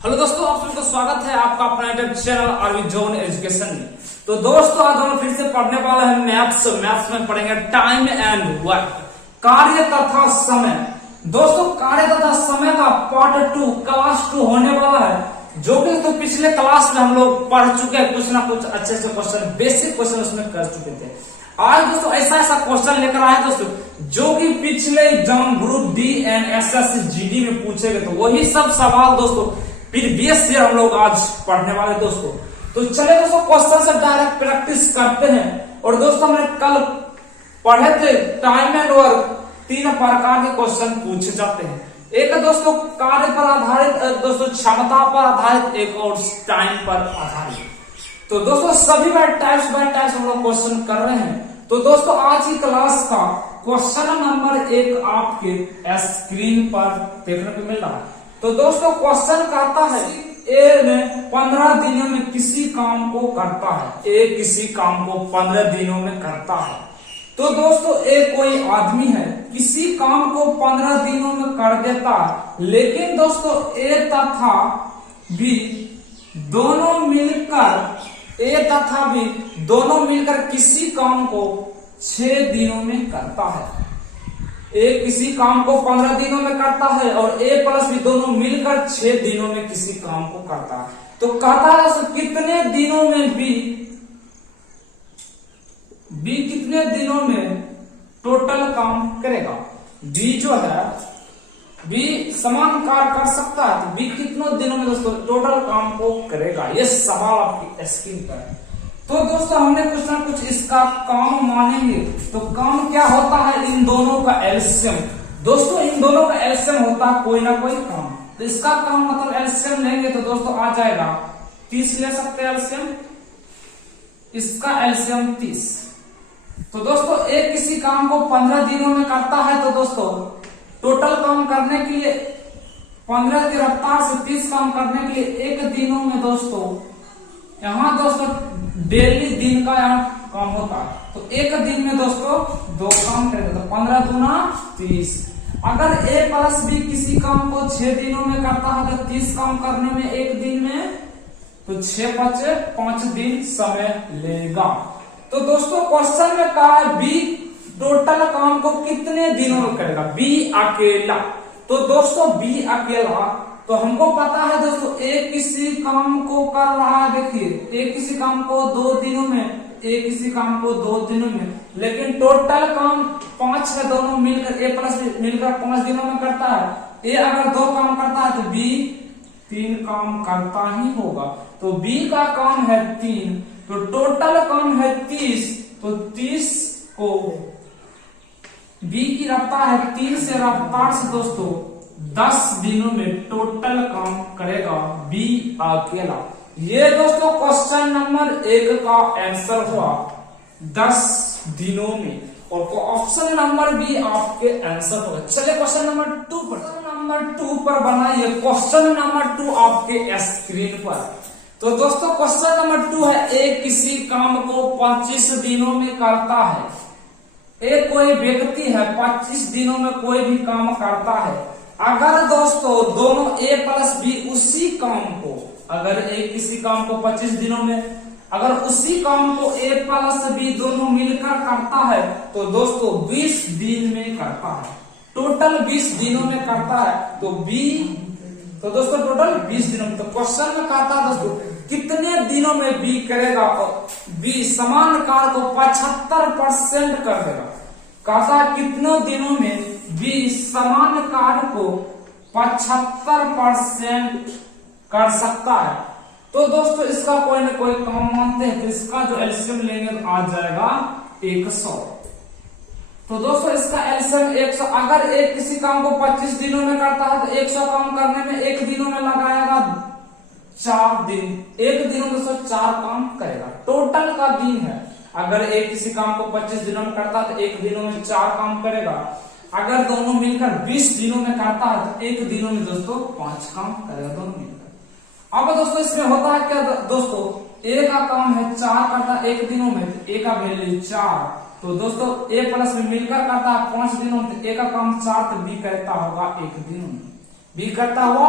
Hello दोस्तों, आप सभी का स्वागत है आपका अपना YouTube channel RV zone education में। तो दोस्तों आज हम फिर से पढ़ने वाले हैं मैथ्स में पढ़ेंगे टाइम एंड वर्क, कार्य तथा समय। दोस्तों कार्य तथा समय का पार्ट 2 क्लास 2 होने वाला है, जो कि तो पिछले क्लास में हम लोग पढ़ चुके हैं। कुछ ना कुछ अच्छे से क्वेश्चन, बेसिक क्वेश्चन उसमें कर चुके थे। आज दोस्तों ऐसा क्वेश्चन लेकर आए दोस्तों, जो कि पिछले exam group D and SSC GD में पूछे गए। तो वही सब सवाल दोस्तों प्रीवियस ईयर हम लोग आज पढ़ने वाले दोस्तों। तो चले दोस्तों क्वेश्चन से डायरेक्ट प्रैक्टिस करते हैं। और दोस्तों हमने कल पढ़े थे टाइम एंड वर्क, 3 प्रकार के क्वेश्चन पूछे जाते हैं। एक है दोस्तों कार्य पर आधारित, दोस्तों क्षमता पर आधारित, एक और टाइम पर आधारित। तो दोस्तों सभी बाय टाइप्स हम लोग क्वेश्चन कर रहे हैं। तो दोस्तों आज की क्लास का क्वेश्चन नंबर 1 आपके स्क्रीन पर देखने को मिल रहा है। तो दोस्तों क्वेश्चन कहता है ए ने 15 दिनों में किसी काम को करता है। ए किसी काम को 15 दिनों में करता है। तो दोस्तों ए कोई आदमी है, किसी काम को 15 दिनों में कर देता है। लेकिन दोस्तों ए तथा बी दोनों मिलकर किसी काम को 6 दिनों में करता है। ए किसी काम को 15 दिनों में करता है और ए प्लस बी दोनों मिलकर 6 दिनों में किसी काम को करता है। तो कहता है तो कितने दिनों में बी कितने दिनों में टोटल काम करेगा। बी जो है बी समान कार्य कर सकता है, तो बी कितने दिनों में दोस्तों टोटल काम को करेगा। ये सवाल आपकी स्क्रीन पर है। तो दोस्तों हमने कुछ ना कुछ इसका काम मानेंगे। तो काम क्या होता है, इन दोनों का एलसीएम। दोस्तों इन दोनों का एलसीएम होता है कोई ना कोई काम। तो इसका काम मतलब एलसीएम लेंगे तो दोस्तों आ जाएगा 30 ले सकते हैं एलसीएम, इसका एलसीएम 30। तो दोस्तों एक किसी काम को 15 दिनों में करता है। तो दोस्तों टोटल काम करने के लिए 15 की रफ्तार से 30 काम करने के लिए एक दिनों में दोस्तों यहाँ दोस्तों डेली दिन का यहाँ काम होता है। तो एक दिन में दोस्तों 2 काम करेगा, तो 15 दूना 30। अगर ए प्लस बी किसी काम को 6 दिनों में करता है तो 30 काम करने में एक दिन में तो 6 बचे 5 दिन समय लेगा। तो दोस्तों क्वेश्चन में कहा है बी टोटल काम को कितने दिनों में करेगा, बी अकेला। तो दोस्तों बी अकेला, तो हमको पता है दोस्तों एक किसी काम को कर रहा है। देखिए एक किसी काम को 2 दिनों में, एक किसी काम को 2 दिनों में, लेकिन टोटल काम 5 है, दोनों मिलकर ए प्लस बी मिलकर 5 दिनों में करता है। ए अगर 2 काम करता है तो बी 3 काम करता ही होगा। तो बी का काम है 3, तो टोटल काम है 30। तो 30 को बी की रफ्तार है 3 से रफ्तार से दोस्तों 10 दिनों में टोटल काम करेगा बी अकेला। ये दोस्तों क्वेश्चन नंबर 1 का आंसर हुआ 10 दिनों में, और ऑप्शन नंबर बी आपके आंसर होगा। चलिए क्वेश्चन नंबर 2 पर, नंबर 2 पर बनाइए क्वेश्चन नंबर 2 आपके स्क्रीन पर। तो दोस्तों क्वेश्चन नंबर 2 है ए किसी काम को 25 दिनों में करता है। एक कोई व्यक्ति है 25 दिनों में कोई भी काम करता है। अगर दोस्तों दोनों ए प्लस बी उसी काम को, अगर ए किसी काम को 25 दिनों में, अगर उसी काम को ए प्लस बी दोनों मिलकर करता है तो दोस्तों 20 दिन में करता है। टोटल 20 दिनों में करता है। तो बी, तो दोस्तों टोटल 20 दिनों में। तो क्वेश्चन में कहता है दोस्तों कितने दिनों में बी करेगा, और बी समान कार्य को 75% कर देगा। कहता है कितने दिनों में बी समान कार्य को 75% कर सकता है। तो दोस्तों इसका कोई ना कोई काम मानते हैं, तो इसका जो एलसीएम लेंगे तो आ जाएगा 100। तो दोस्तों इसका एलसीएम 100। अगर एक किसी काम को 25 दिनों में करता है तो 100 काम करने में एक दिनों में लगाएगा 4 दिन। एक दिनों में दोस्तों 4 काम करेगा। टोटल का दिन है, अगर एक किसी काम को 25 दिनों में करता है तो एक दिनों में 4 काम करेगा। अगर दोनों मिलकर 20 दिनों में करता है तो एक दिनों में दोस्तों 5 काम करेगा दोनों मिलकर। अब दोस्तों इसमें होता है क्या दोस्तों, ए का काम है 4 करता है एक दिनों में, तो ए का वैल्यू 4। तो दोस्तों ए प्लस में मिलकर करता है 5 दिनों में, तो ए का काम 4, तो बी करता होगा 1 दिन में। बी करता हुआ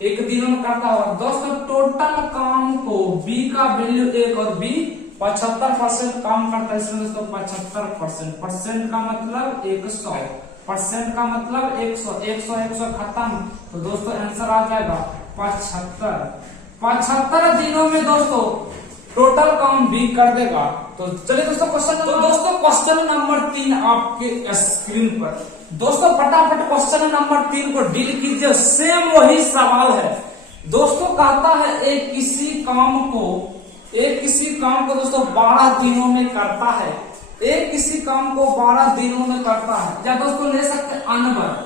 एक दिनों में करता होगा दोस्तों। टोटल काम को बी का वैल्यू 1 और बी 75% काम करता है इसमें दोस्तों 75%। परसेंट का मतलब 100, परसेंट का मतलब 100, 100 100 खत्म। तो दोस्तों आंसर आ जाएगा 75 दिनों में दोस्तों टोटल काम बी कर देगा। तो चलिए दोस्तों क्वेश्चन नंबर 3 आपके स्क्रीन पर। दोस्तों फटाफट क्वेश्चन नंबर 3 को डील कीजिए, सेम वही सवाल है दोस्तों। कहता है एक किसी काम को दोस्तों 12 दिनों में करता है, एक किसी काम को 12 दिनों में करता है, या दोस्तों ले सकते हैं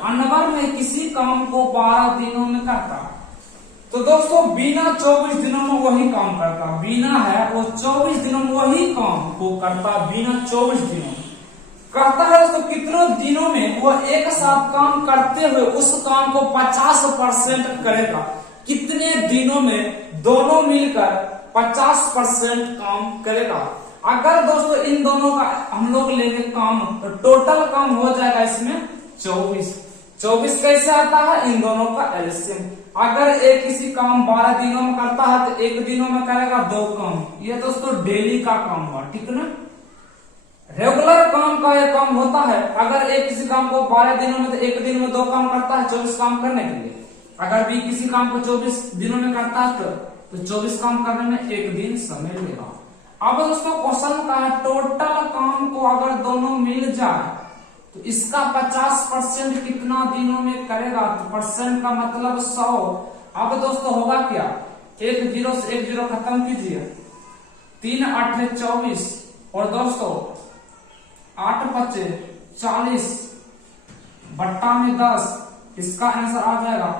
अनवर में किसी काम को 12 दिनों में करता है। तो दोस्तों बीना 24 दिनों में वही काम करता, बीना है वो 24 दिनों में वही काम को करता, बीना 24 दिनों में कहता है दोस्तों कितने दिनों में वह एक साथ काम करते हुए उस काम को 50% करेगा। कितने दिनों में दोनों मिलकर 50% काम करेगा। अगर दोस्तों इन दोनों का हम लोग लेंगे काम तो टोटल काम हो जाएगा इसमें 24 कैसे आता है इन दोनों का एलसीएम। अगर एक किसी काम 12 दिनों में करता है तो एक दिनों में करेगा 2 काम, ये दोस्तों डेली का काम हुआ, ठीक है ना। रेगुलर काम का यह काम होता है, अगर एक किसी काम को 12 दिनों में तो एक दिन में 2 काम करता है 24 काम करने के लिए। अगर भी किसी काम को 24 दिनों में करता है तो 24 काम करने में एक दिन समय लेगा। अब दोस्तों क्वेश्चन का है टोटल काम को अगर दोनों मिल जाए तो इसका 50% कितना दिनों में करेगा। तो परसेंट का मतलब 100। अब दोस्तों होगा क्या, 1 0 से 1 0 खत्म कीजिए, 3 8 24 और दोस्तों 8 5 40 बट्टा में 10, इसका आंसर आ जाएगा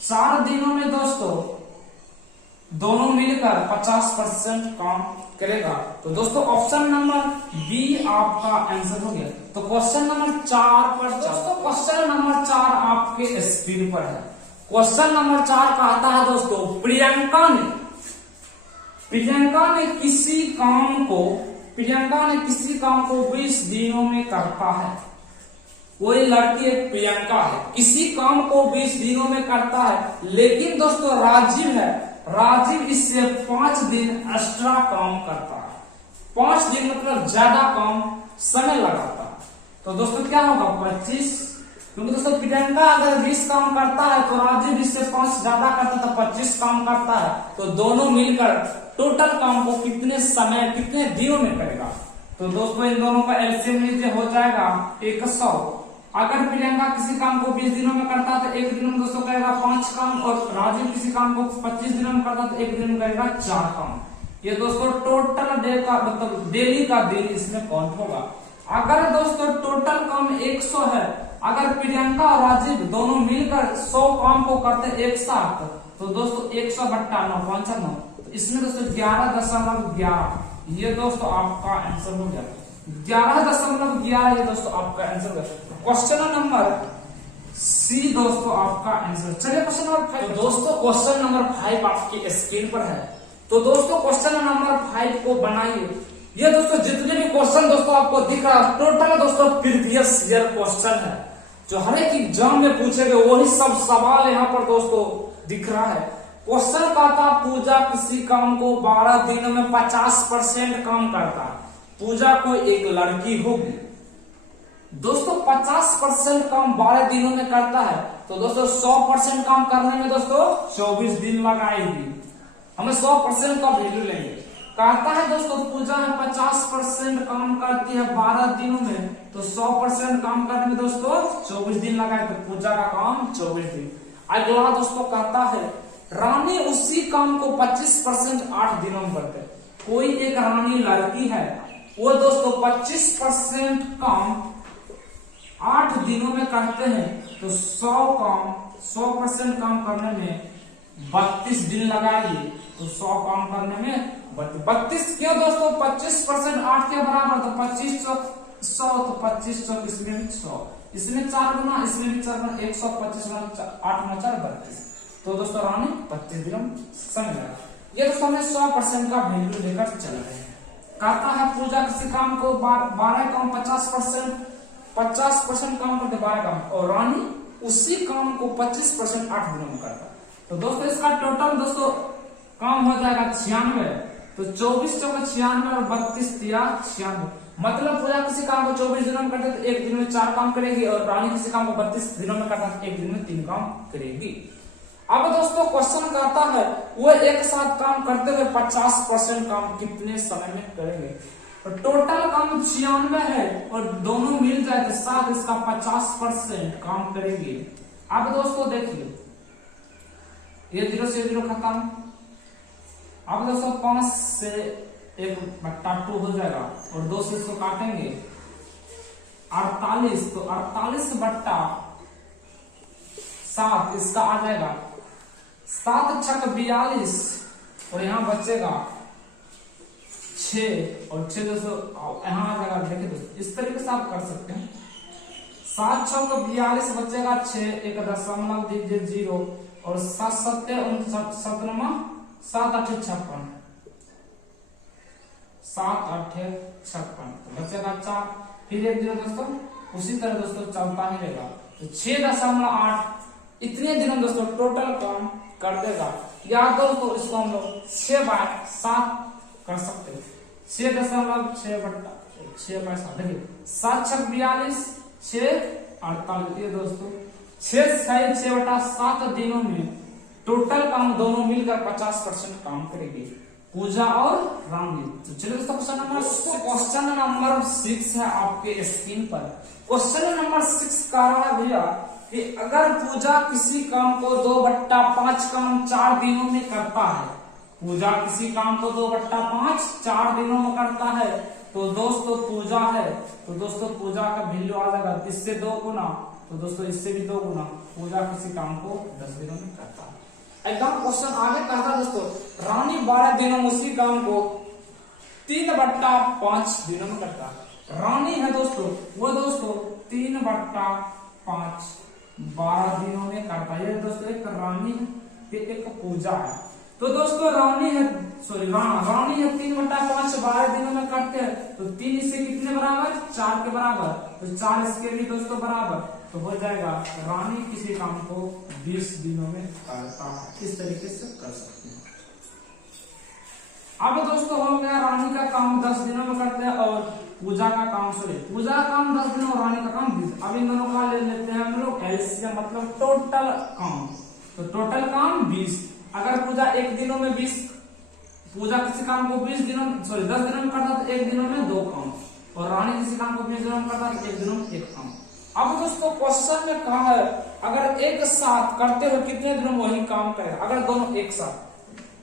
4 दिनों में दोस्तों दोनों मिलकर 50% काम करेगा। तो दोस्तों ऑप्शन नंबर बी आपका आंसर हो गया। तो क्वेश्चन नंबर 4 पर दोस्तों क्वेश्चन नंबर 4 आपके स्क्रीन पर है। क्वेश्चन नंबर 4 का आता है दोस्तों प्रियंका ने किसी काम को 20 दिनों में करता है। कोई लड़की एक प्रियंका है, किसी काम को 20 दिनों में करता है, लेकिन दोस्तों राजीव इससे 5 दिन एक्स्ट्रा काम करता है। 5 दिन मतलब ज्यादा काम समय लगाता है। तो दोस्तों क्या होगा 25, क्योंकि दोस्तों प्रियंका अगर 20 काम करता है तो राजीव इससे 5 ज्यादा करता है तो 25 काम करता है। तो दोनों मिलकर टोटल काम को कितने दिनों में करेगा। तो दोस्तों इन दोनों का एलसीएम लीजिए, हो जाएगा 100। अगर प्रियंका किसी काम को 20 दिनों में करता है तो एक दिन में दोस्तों करेगा 5 काम, और राजीव किसी काम को 25 दिनों में करता है तो एक दिन में करेगा 4 काम। ये दोस्तों टोटल डे का मतलब डेली का दिन इसमें काउंट होगा। अगर दोस्तों टोटल काम 100 है, अगर प्रियंका और राजीव दोनों मिलकर 100 काम को करते एक साथ, तो दोस्तों 100 बट्टा 9 5 9, तो इसमें दोस्तों 11.11 ये दोस्तों आपका आंसर हो गया। 11.11 ये दोस्तों आपका आंसर हो गया। क्वेश्चन नंबर सी दोस्तों आपका आंसर। चलिए क्वेश्चन नंबर 5। तो दोस्तों क्वेश्चन नंबर 5 आपकी स्क्रीन पर है। तो दोस्तों क्वेश्चन नंबर 5 को बनाइए। ये दोस्तों जितने भी क्वेश्चन दोस्तों आपको दिख रहा है टोटल दोस्तों प्रीवियस ईयर क्वेश्चन है, जो हर एक एग्जाम में पूछे गए वही सब सवाल यहाँ पर दोस्तों दिख रहा है। क्वेश्चन का था पूजा किसी काम को 12 दिनों में 50% काम करता है। पूजा को एक लड़की होगी दोस्तों, 50% काम 12 दिनों में करता है, तो दोस्तों 100% काम करने में दोस्तों 24 दिन लगाएगी। हमें 100% का वैल्यू लेंगे। कहता है दोस्तों पूजा है 50% काम करती है 12 दिनों में, तो 100% काम करने में दोस्तों 24 दिन लगाए, तो पूजा का काम 24 दिन। अगला दोस्तों कहता है रानी उसी काम को 25% 8 दिनों में करते। कोई एक रानी लड़की है, वो दोस्तों 25% काम 8 दिनों में करते हैं, तो 100% काम करने में 32 दिन लगाइए। तो 100 काम करने में 32 क्यों दोस्तों, 25% 8 के बराबर, तो 25 चौक 100, तो 25 चौक इसमें भी 100, इसमें 4 गुना, इसमें भी 4 गुना, 125 गुना 8 गुना 4 32। तो दोस्तों रानी 25 दिन समय लगा। ये दोस्तों हमें 100% का वैल्यू लेकर चल रहे हैं। कहता है पूजा किसी काम को 12 काम 50% काम करते 12 काम, और रानी उसी काम को 25% 8 दिनों में करता है। तो दोस्तों इसका टोटल दोस्तों काम हो जाएगा 96। तो 24 चौका 96 और 32 दिया 96। मतलब पूजा किसी काम को 24 दिनों में करते तो एक दिन में 4 काम करेगी, और रानी किसी काम को 32 दिनों में करता तो एक दिन में 3 काम करेगी। अब दोस्तों क्वेश्चन कहता है वो एक साथ काम करते हुए 50% काम कितने समय में करेंगे। तो टोटल काम 96 है और दोनों मिल जाए तो साथ इसका 50% काम करेंगे। अब दोस्तों देखिए ये 0 से 0 खत्म। अब दोस्तों 5 से 1/2 हो जाएगा और 2 से इसको काटेंगे 48। तो 48/7 इसका आ जाएगा 7 छक 42 और यहाँ बचेगा 6 और 6 दोस्तों यहाँ आ जाएगा। देखिए दोस्तों इस तरीके से आप कर सकते हैं। 7 छक 42 बचेगा 6, 1 दशमलव दीजिए 0 और 7 7 7 8 56 7 8 56 तो बचेगा 4, फिर 1 0 दोस्तों उसी तरह दोस्तों चलता ही रहेगा। तो 6.8 इतने दिनों दोस्तों टोटल काम कर देगा। या दोस्तों इसको हम लोग 6/7 कर सकते हैं। 6.6/7 देखिए 7 छक 42 6 48 ये दोस्तों 6/7 दिनों में टोटल काम दोनों मिलकर 50% काम करेगी पूजा और रानी। तो चलिए दोस्तों क्वेश्चन नंबर 6 है आपके स्क्रीन पर। क्वेश्चन नंबर 6 कह रहा है भैया कि अगर पूजा किसी काम को 2/5 काम 4 दिनों में करता है, पूजा किसी काम को 2/5 4 दिनों में करता है, तो दोस्तों पूजा है तो दोस्तों पूजा का वैल्यू आ जाएगा इससे 2 गुना, तो दोस्तों इससे भी 2 गुना। पूजा किसी काम को 10 दिनों में करता है। एकदम क्वेश्चन आगे कहता है दोस्तों रानी 12 दिनों में उसी काम को 3/5 दिनों में करता है। रानी है दोस्तों वो दोस्तों 3/5 12 दिनों में करता है। ये दोस्तों एक रानी है एक पूजा है। तो दोस्तों रानी है रानी है 3/5 12 दिनों में करते हैं। तो 3 इससे कितने बराबर 4 के बराबर, तो 4 इसके भी दोस्तों बराबर, तो हो जाएगा रानी किसी काम को 20 दिनों में करता है। इस तरीके से कर सकते हैं। अब दोस्तों हो गया रानी का काम 10 दिनों में करते हैं और पूजा का काम पूजा का काम 10 दिनों और रानी का काम 20। अब इन दोनों का ले लेते हैं हम लोग एलसीएम मतलब टोटल काम। तो टोटल काम 20। अगर पूजा एक दिनों में 20 पूजा किसी काम को 10 दिनों में करता तो एक दिनों में 2 काम, और रानी किसी काम को 20 दिनों में करता तो एक दिनों में 1 काम। अब दोस्तों क्वेश्चन में कहा है अगर एक साथ करते हुए कितने दिनों में वही काम करेगा। अगर दोनों एक साथ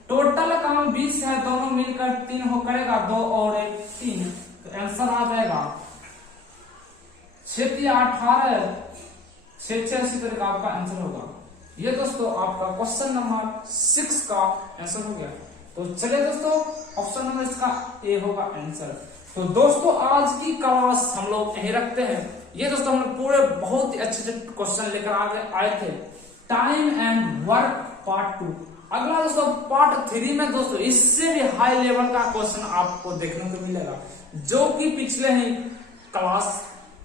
टोटल काम 20 है, दोनों मिलकर 3 हो करेगा 2 और 1 3, तो आंसर आ जाएगा 6 3 18 6 6 इसी तरह का आपका आंसर होगा। ये दोस्तों आपका क्वेश्चन नंबर 6 का आंसर हो गया। तो चलिए दोस्तों ऑप्शन नंबर इसका ए होगा आंसर। तो दोस्तों आज की क्लास हम लोग यही रखते हैं। ये दोस्तों हम पूरे बहुत ही अच्छे क्वेश्चन लेकर आए थे टाइम एंड वर्क पार्ट 2। अगला दोस्तों पार्ट 3 में दोस्तों इससे भी हाई लेवल का क्वेश्चन आपको देखने को मिलेगा, जो कि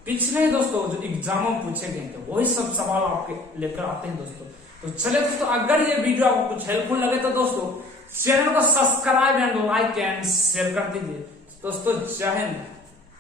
पिछले दोस्तों जो एग्जाम में पूछे गए थे वही सब सवाल आपके लेकर आते हैं दोस्तों। तो चलिए दोस्तों अगर ये वीडियो आपको कुछ हेल्पफुल लगे तो दोस्तों चैनल को subscribe and like and share कर दीजिए। दोस्तों जय हिंद।